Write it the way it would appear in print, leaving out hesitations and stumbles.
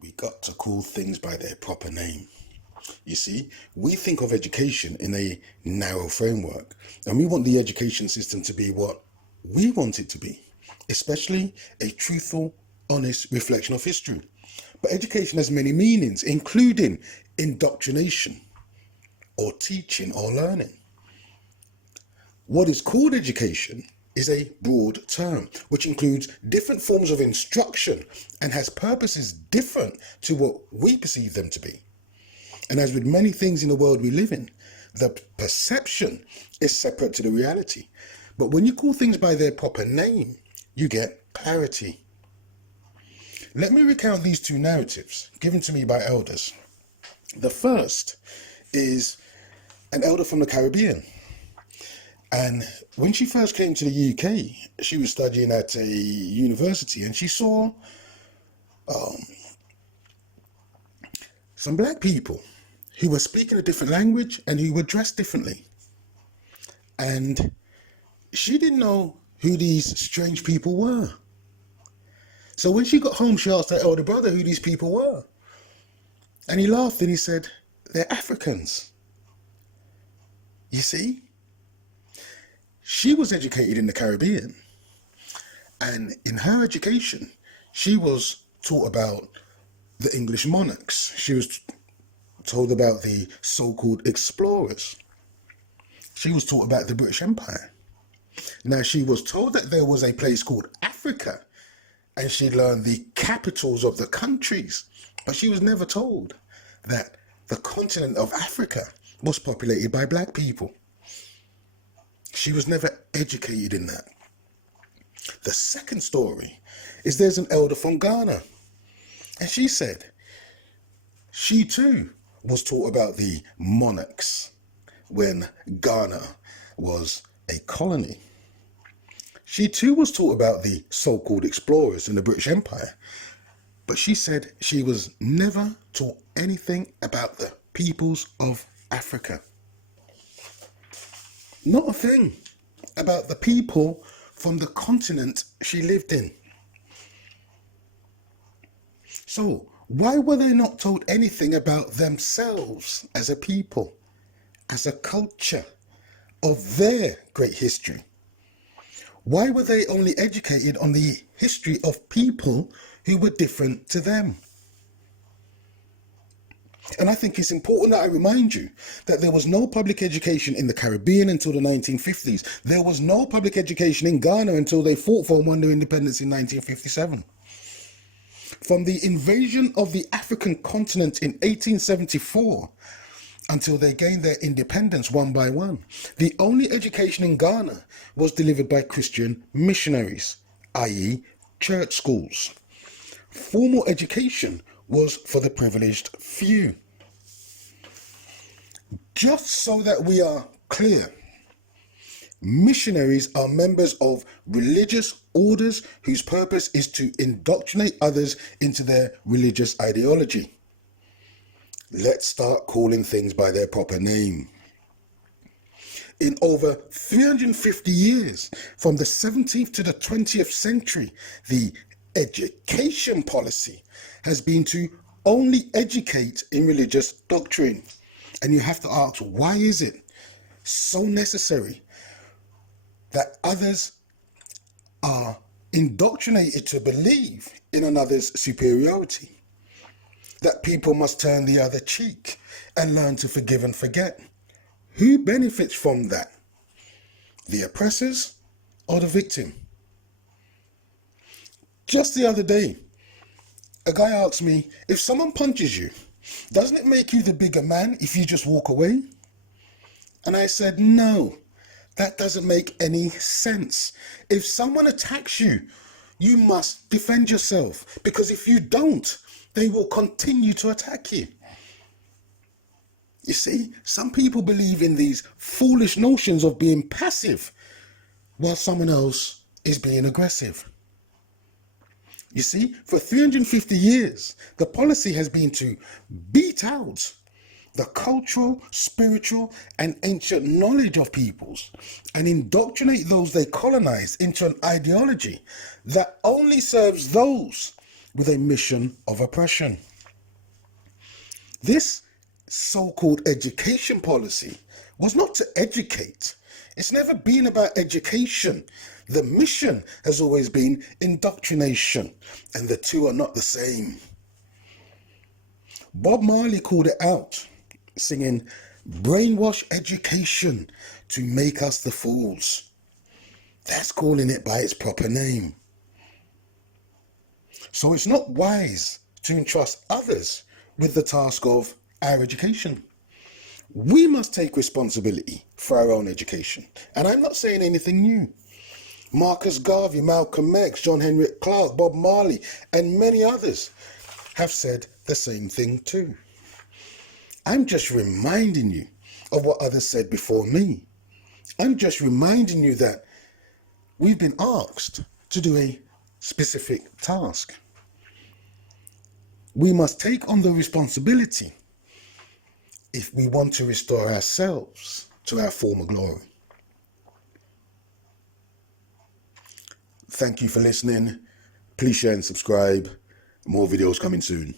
We got to call things by their proper name. You see, we think of education in a narrow framework, and we want the education system to be what we want it to be, especially a truthful, honest reflection of history. But education has many meanings, including indoctrination, or teaching or learning. What is called education is a broad term which includes different forms of instruction and has purposes different to what we perceive them to be. And as with many things in the world we live in, the perception is separate to the reality. But when you call things by their proper name, you get clarity. Let me recount these two narratives given to me by elders. The first is an elder from the Caribbean. And when she first came to the UK, she was studying at a university and she saw some black people who were speaking a different language and who were dressed differently. And she didn't know who these strange people were. So when she got home, she asked her elder brother who these people were. And he laughed and he said, "They're Africans." You see? She was educated in the Caribbean, and in her education, she was taught about the English monarchs. She was told about the so-called explorers. She was taught about the British Empire. Now, she was told that there was a place called Africa, and she learned the capitals of the countries, but she was never told that the continent of Africa was populated by black people. She was never educated in that. The second story is there's an elder from Ghana. And she said she too was taught about the monarchs when Ghana was a colony. She too was taught about the so-called explorers in the British Empire. But she said she was never taught anything about the peoples of Africa. Not a thing about the people from the continent she lived in. So, why were they not told anything about themselves as a people, as a culture, of their great history? Why were they only educated on the history of people who were different to them? And I think it's important that I remind you that there was no public education in the Caribbean until the 1950s. There was no public education in Ghana until they fought for and won their independence in 1957. From the invasion of the African continent in 1874 until they gained their independence one by one, the only education in Ghana was delivered by Christian missionaries, i.e. church schools. Formal education was for the privileged few. Just so that we are clear, missionaries are members of religious orders whose purpose is to indoctrinate others into their religious ideology. Let's start calling things by their proper name. In over 350 years, from the 17th to the 20th century, the education policy has been to only educate in religious doctrine. And you have to ask, why is it so necessary that others are indoctrinated to believe in another's superiority? That people must turn the other cheek and learn to forgive and forget? Who benefits from that? The oppressors or the victim? Just the other day, a guy asked me, if someone punches you, doesn't it make you the bigger man if you just walk away? And I said, no, that doesn't make any sense. If someone attacks you, you must defend yourself, because if you don't, they will continue to attack you. You see, some people believe in these foolish notions of being passive while someone else is being aggressive. You see, for 350 years, the policy has been to beat out the cultural, spiritual, and ancient knowledge of peoples and indoctrinate those they colonize into an ideology that only serves those with a mission of oppression. This so-called education policy was not to educate. It's never been about education. The mission has always been indoctrination, and the two are not the same. Bob Marley called it out, singing, "Brainwash education to make us the fools." That's calling it by its proper name. So it's not wise to entrust others with the task of our education. We must take responsibility for our own education. And I'm not saying anything new. Marcus Garvey, Malcolm X, John Henry Clark, Bob Marley, and many others have said the same thing too. I'm just reminding you of what others said before me. I'm just reminding you that we've been asked to do a specific task. We must take on the responsibility if we want to restore ourselves to our former glory. Thank you for listening. Please share and subscribe. More videos coming soon.